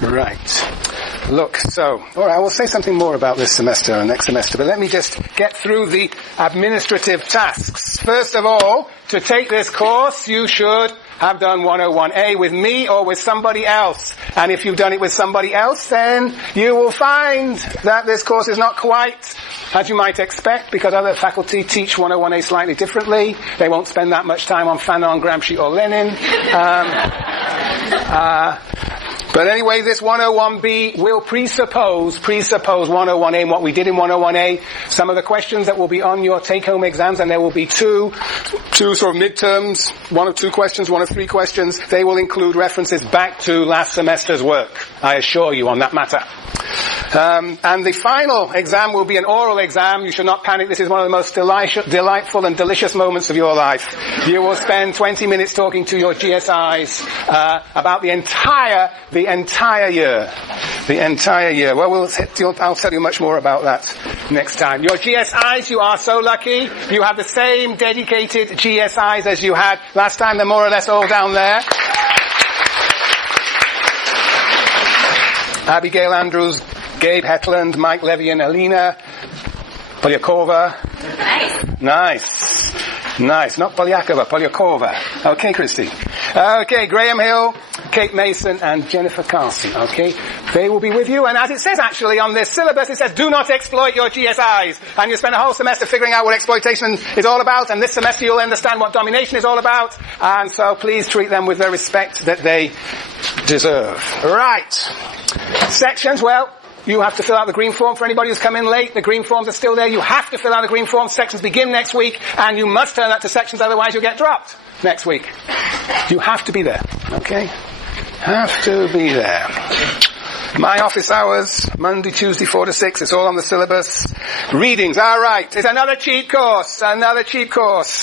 Right. Look, so, all right, I will say something more about this semester and next semester, but let me just get through the administrative tasks. First of all, to take this course, you should have done 101A with me or with somebody else. And if you've done it with somebody else, then you will find that this course is not quite as you might expect, because other faculty teach 101A slightly differently. They won't spend that much time on Fanon, Gramsci, or Lenin. But anyway, this 101B will presuppose 101A and what we did in 101A. Some of the questions that will be on your take-home exams, and there will be two sort of midterms, one of two questions, one of three questions. They will include references back to last semester's work, I assure you, on that matter. And the final exam will be an oral exam. You should not panic. This is one of the most delightful and delicious moments of your life. You will spend 20 minutes talking to your GSIs about the entire year. The entire year. Well, I'll tell you much more about that next time. Your GSIs, you are so lucky. You have the same dedicated GSIs as you had last time. They're more or less all down there. Abigail Andrews, Gabe Hetland, Mike Levy and Alina Polyakova. Nice. Not Polyakova, Polyakova. Okay, Christy. Okay, Graham Hill, Kate Mason, and Jennifer Carlson. Okay, they will be with you. And as it says actually on this syllabus, it says, do not exploit your GSIs. And you spend a whole semester figuring out what exploitation is all about. And this semester you'll understand what domination is all about. And so please treat them with the respect that they deserve. Right. Sections, well, you have to fill out the green form. For anybody who's come in late, the green forms are still there. You have to fill out the green form. Sections begin next week, and you must turn that to sections, otherwise you'll get dropped next week. You have to be there, okay? Have to be there. My office hours, Monday, Tuesday, 4 to 6. It's all on the syllabus. Readings, all right. It's another cheat course.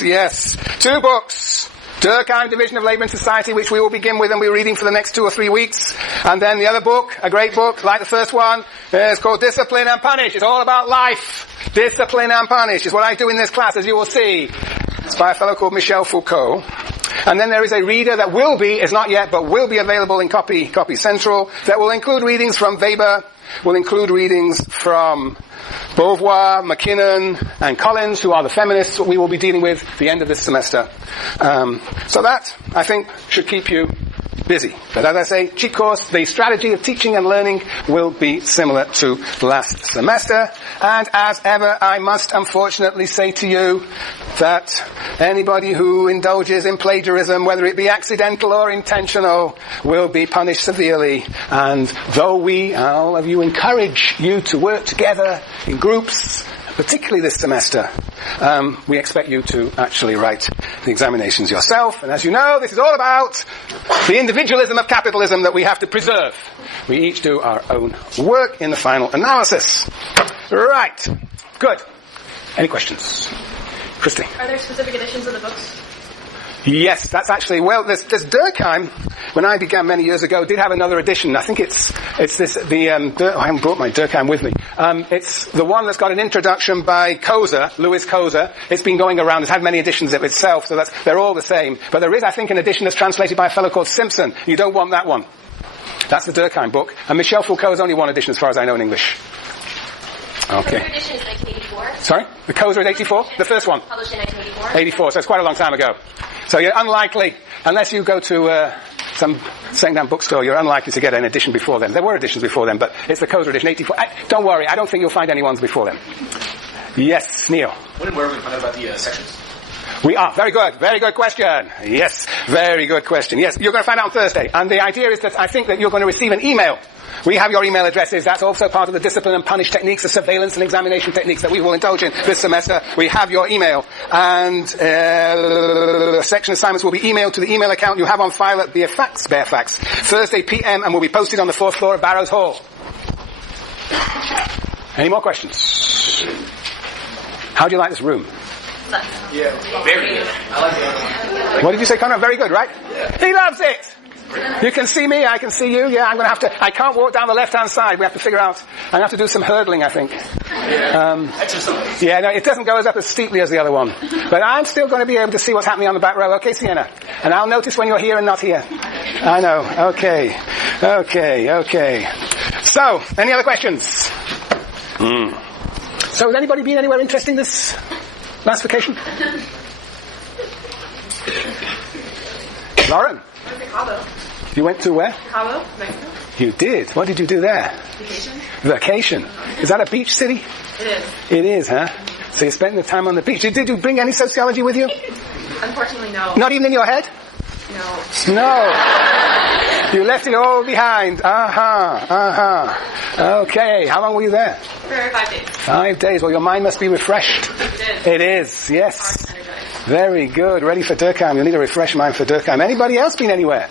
Yes. 2 books. Durkheim, Division of Labour and Society, which we will begin with and we're reading for the next 2 or 3 weeks. And then the other book, a great book, like the first one, is called Discipline and Punish. It's all about life. Discipline and Punish is what I do in this class, as you will see. It's by a fellow called Michel Foucault. And then there is a reader that will be, is not yet, but will be available in Copy Central, that will include readings from Weber, will include readings from Beauvoir, McKinnon, and Collins, who are the feminists that we will be dealing with at the end of this semester. So that, I think, should keep you busy. But as I say, cheat course, the strategy of teaching and learning will be similar to last semester. And as ever, I must unfortunately say to you that anybody who indulges in plagiarism, whether it be accidental or intentional, will be punished severely. And though we, all of you, encourage you to work together in groups, particularly this semester, we expect you to actually write the examinations yourself. And as you know, this is all about the individualism of capitalism that we have to preserve. We each do our own work in the final analysis. Right. Good. Any questions? Christy? Are there specific editions of the books? Yes, that's actually, well, there's Durkheim, when I began many years ago, did have another edition. I think it's this, I haven't brought my Durkheim with me. It's the one that's got an introduction by Louis Koser. It's been going around. It's had many editions of itself, so they're all the same. But there is, I think, an edition that's translated by a fellow called Simpson. You don't want that one. That's the Durkheim book. And Michel Foucault's only one edition, as far as I know, in English. Okay. The third edition is 1984. Sorry? The Koser is 84? The first one? Published in 1984. 84, so it's quite a long time ago. So you're unlikely, unless you go to some second-hand bookstore, you're unlikely to get an edition before then. There were editions before then, but it's the Koser edition, 84. Don't worry, I don't think you'll find any ones before then. Yes, Neil. When and where will we find out about the sections? We are. Very good question. Yes, very good question. Yes, you're going to find out on Thursday. And the idea is that I think that you're going to receive an email. We have your email addresses. That's also part of the discipline and punish techniques, the surveillance and examination techniques that we will indulge in this semester. We have your email. And section assignments will be emailed to the email account you have on file at Bearfax, Thursday PM, and will be posted on the 4th floor of Barrows Hall. Any more questions? How do you like this room? Yeah, very good. I like it. What did you say, Conrad? Very good, right? Yeah. He loves it! You can see me, I can see you. Yeah, I'm going to have to, I can't walk down the left-hand side. We have to figure out, I'm going to have to do some hurdling, I think. Exercise. Yeah, no, it doesn't go up as steeply as the other one. But I'm still going to be able to see what's happening on the back row. Okay, Sienna? And I'll notice when you're here and not here. I know. Okay. Okay. So, any other questions? So, has anybody been anywhere interesting this last vacation? Lauren? I went to Cabo. You went to where? Cabo, Mexico. You did. What did you do there? Vacation. Is that a beach city? It is. It is, huh? So you spent the time on the beach. Did you bring any sociology with you? Unfortunately, no. Not even in your head? No. No. You left it all behind. Okay. How long were you there? For 5 days. 5 days. Well, your mind must be refreshed. It is. It is, yes. Very good. Ready for Durkheim. You'll need a refresh mind for Durkheim. Anybody else been anywhere?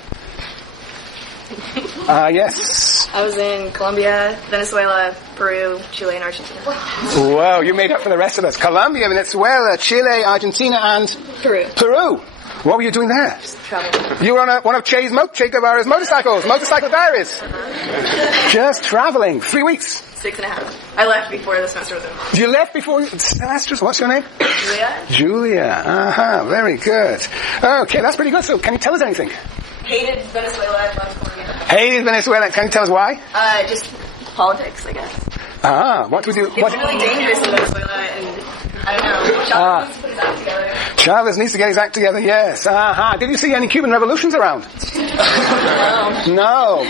Yes. I was in Colombia, Venezuela, Peru, Chile, and Argentina. Whoa, you made up for the rest of us. Colombia, Venezuela, Chile, Argentina, and Peru. What were you doing there? Just traveling. You were on one of Che Guevara's motorcycles, Motorcycle Diaries. Just traveling. 3 weeks. 6.5. I left before the semester was over. You left before semesters. What's your name? Julia. Very good. Okay, that's pretty good. So, can you tell us anything? Hated Venezuela, loved Colombia. Hated Venezuela. Can you tell us why? Just politics, I guess. What would you... It's really dangerous in Venezuela, and I don't know. Chavez needs to put his act together. Chavez needs to get his act together, yes. Did you see any Cuban revolutions around? No.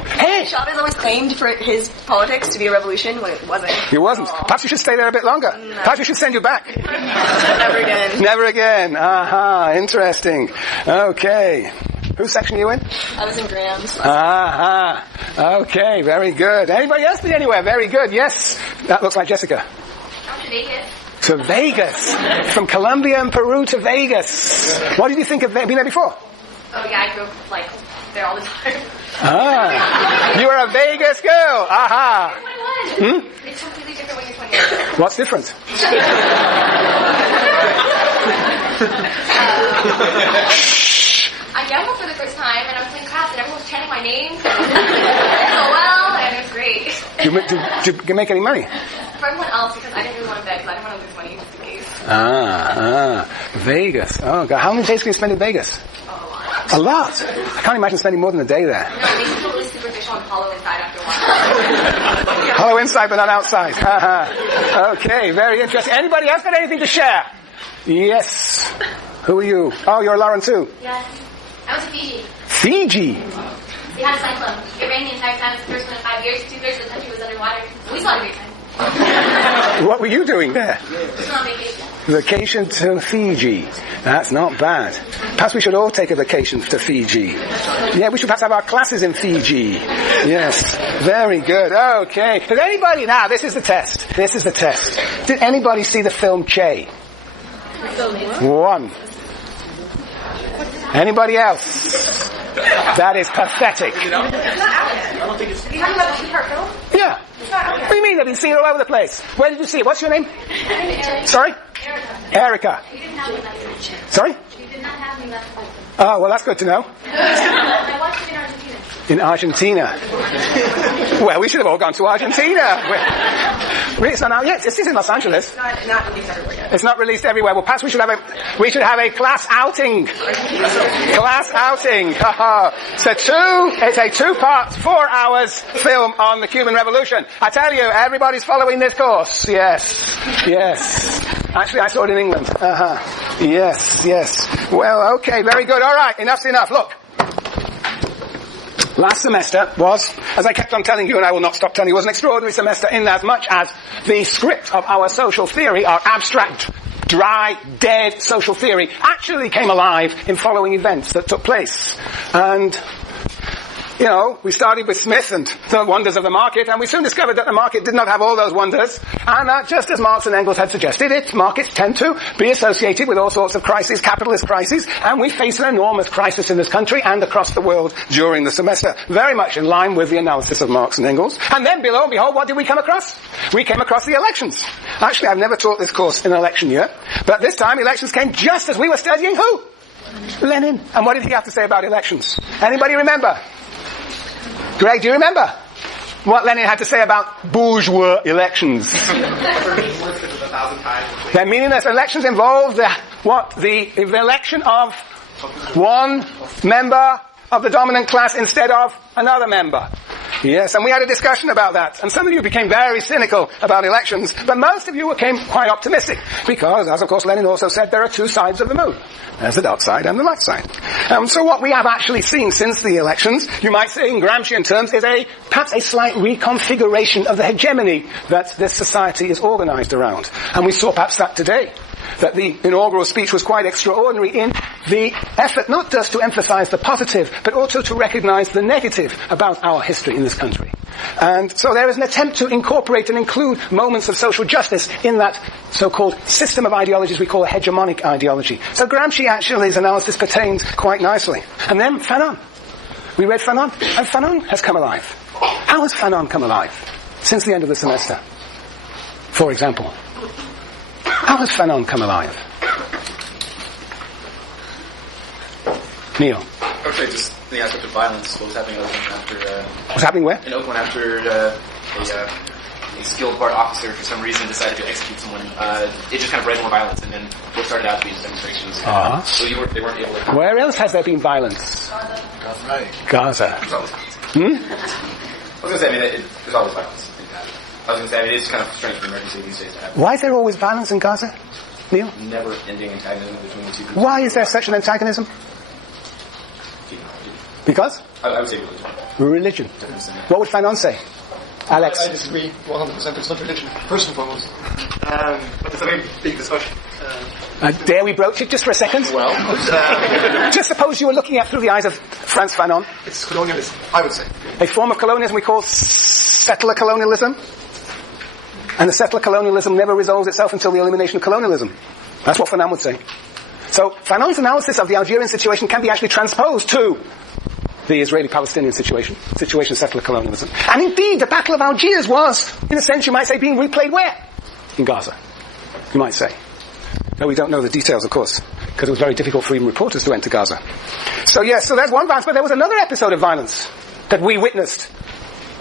Hey! Chavez always claimed for his politics to be a revolution when it wasn't. It wasn't. Perhaps you should stay there a bit longer. No. Perhaps you should send you back. Never again. Never again. Interesting. Okay. Whose section are you in? I was in Graham's. Okay, very good. Anybody else been anywhere? Very good. Yes. That looks like Jessica. I went to Vegas. To Vegas. From Colombia and Peru to Vegas. What did you think of Vegas? Been there before? Oh yeah, I grew up there all the time. You are a Vegas girl. 21. It's completely different when you're 21. What's different? I gambled for the first time, and I was playing craps, and everyone was chanting my name. So well, and it was great. Did you make any money? For everyone else, because I didn't really want to bet, because I didn't want to lose money just in case. Vegas. Oh, God. How many days can you spend in Vegas? A lot. I can't imagine spending more than a day there. No, it makes you feel really superficial and hollow inside after a while. Hollow inside, but not outside. Okay, very interesting. Anybody else got anything to share? Yes. Who are you? Oh, you're Lauren too. Yes. I went to Fiji. Fiji? We had a cyclone. It rained the entire time. It's the first one in 5 years. 2/3 of the country was underwater. We saw a great time. What were you doing there? Just on vacation. Vacation to Fiji. That's not bad. Perhaps we should all take a vacation to Fiji. Yeah, we should perhaps have our classes in Fiji. Yes. Very good. Okay. Did anybody... Now, this is the test. Did anybody see the film Che? One. Anybody else? That is pathetic. It's not out yet. I don't think it's... Are you talking about the two-part film? Yeah. It's not out yet. What do you mean? I've been seeing it all over the place. Where did you see it? What's your name? Erica. Sorry? Erica. You didn't have me last week. Sorry? You did not have me last week. Oh, well, that's good to know. I watched it in Argentina. In Argentina. Well, we should have all gone to Argentina. It's not out yet. It's in Los Angeles. Not released everywhere yet. It's not released everywhere. Well, perhaps we should have a class outing. Class outing. It's a 2-part, 4 hours film on the Cuban Revolution. I tell you, everybody's following this course. Yes. Actually, I saw it in England. Yes. Well, okay, very good. All right, enough's enough. Look. Last semester was, as I kept on telling you, and I will not stop telling you, was an extraordinary semester in as much as the script of our social theory, our abstract, dry, dead social theory, actually came alive in following events that took place. And, we started with Smith and the wonders of the market, and we soon discovered that the market did not have all those wonders, and that just as Marx and Engels had suggested, markets tend to be associated with all sorts of crises, capitalist crises, and we face an enormous crisis in this country and across the world during the semester, very much in line with the analysis of Marx and Engels. And then, below and behold, what did we come across? We came across the elections. Actually, I've never taught this course in an election year, but this time elections came just as we were studying who? Lenin. And what did he have to say about elections? Anybody remember? Greg, do you remember what Lenin had to say about bourgeois elections? They're meaningless. Elections involve the election of one member of the dominant class instead of another member. Yes, and we had a discussion about that. And some of you became very cynical about elections, but most of you became quite optimistic. Because, as of course Lenin also said, there are two sides of the moon. There's the dark side and the light side. So what we have actually seen since the elections, you might say in Gramscian terms, is perhaps a slight reconfiguration of the hegemony that this society is organized around. And we saw perhaps that today. That the inaugural speech was quite extraordinary in the effort not just to emphasize the positive, but also to recognize the negative about our history in this country. And so there is an attempt to incorporate and include moments of social justice in that so-called system of ideologies we call a hegemonic ideology. So Gramsci actually's analysis pertains quite nicely. And then Fanon. We read Fanon, and Fanon has come alive. How has Fanon come alive since the end of the semester? For example. How has Fanon come alive? Neil. Okay, just the aspect of violence. What was happening in Oakland after... What's happening where? In Oakland after a skilled guard officer, for some reason, decided to execute someone. It just kind of bred more violence, and then what started out to be demonstrations. Uh-huh. So they weren't able to... Where else has there been violence? Gaza. There's always violence. I was going to say, there's always violence. I was going to say, it is kind of strange for American these days to have. Why is there always violence in Gaza, Neil? Never-ending antagonism between the two people. Why is there such an antagonism? Because? I would say religion. Religion. What would Fanon say? Alex? I disagree 100%. It's not religion, first and foremost. But it's a very big discussion. Dare we broach it just for a second? Well, just suppose you were looking at through the eyes of Frantz Fanon. it's colonialism, I would say. A form of colonialism we call settler colonialism. And the settler colonialism never resolves itself until the elimination of colonialism. That's what Fanon would say. So Fanon's analysis of the Algerian situation can be actually transposed to the Israeli-Palestinian situation of settler colonialism. And indeed, the Battle of Algiers was, in a sense, you might say, being replayed where? In Gaza. You might say. No, we don't know the details, of course, because it was very difficult for even reporters to enter Gaza. So yes, so there's one violence, but there was another episode of violence that we witnessed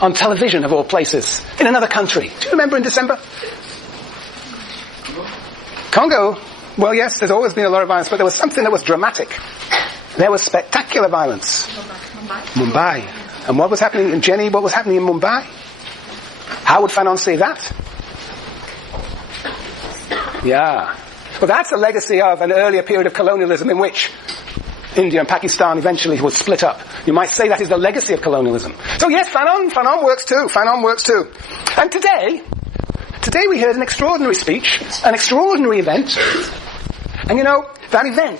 on television, of all places, in another country. Do you remember in December? Congo. Well, yes, there's always been a lot of violence, but there was something that was dramatic. There was spectacular violence. Mumbai. And what was happening in Jenny? What was happening in Mumbai? How would Fanon say that? Yeah. Well, that's a legacy of an earlier period of colonialism in which India and Pakistan eventually was split up. You might say that is the legacy of colonialism. So yes, Fanon works too. Fanon works too. And today we heard an extraordinary speech, an extraordinary event. And you know, that event,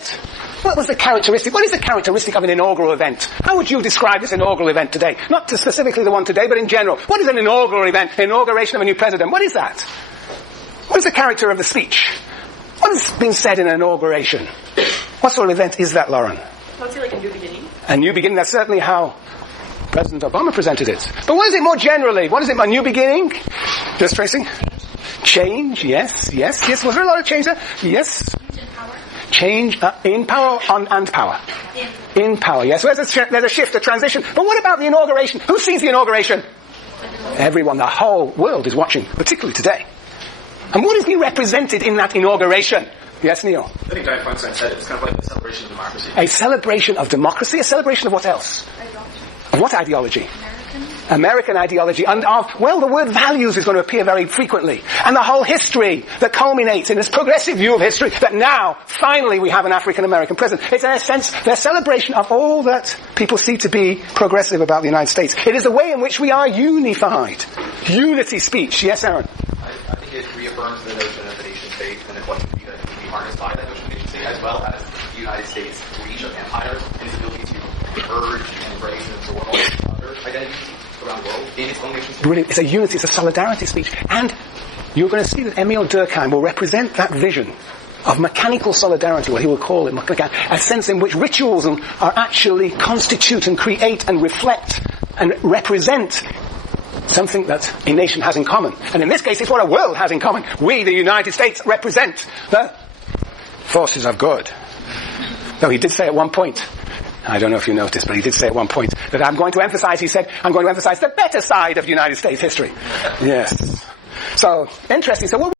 what was the characteristic? What is the characteristic of an inaugural event? How would you describe this inaugural event today? Not specifically the one today, but in general. What is an inaugural event? Inauguration of a new president. What is that? What is the character of the speech? What has been said in an inauguration? What sort of event is that, Lauren? I would say like a new beginning. A new beginning. That's certainly how President Obama presented it. But what is it more generally? What is it? A new beginning? Just Tracy? Change. Yes. Was there a lot of change there? Yes. Change in power and power. In power, yes. So there's a shift, a transition. But what about the inauguration? Who sees the inauguration? Everyone, the whole world is watching, particularly today. And what is being represented in that inauguration? Yes, Neil? I think Dianne Feinstein said it's kind of like a celebration of democracy. A celebration of democracy? A celebration of what else? Of what ideology? American ideology. And of, well, the word values is going to appear very frequently. And the whole history that culminates in this progressive view of history that now, finally, we have an African-American president. It's in a sense their celebration of all that people see to be progressive about the United States. It is a way in which we are unified. Unity speech. Yes, Aaron? I think it reaffirms the notion of the nation state and the collective that can be harnessed by that notion of nation state, as well as the United States reach of empires and its ability to merge and embrace and absorb all other identities around the world in its own nation state. Brilliant. It's a unity, it's a solidarity speech. And you're going to see that Emile Durkheim will represent that vision of mechanical solidarity, what he will call it, a sense in which rituals are actually constitute and create and reflect and represent something that a nation has in common. And in this case, it's what a world has in common. We, the United States, represent the forces of good. Though he did say at one point, I don't know if you noticed, but he did say at one point that I'm going to emphasize the better side of United States history. Yes. So, interesting. So what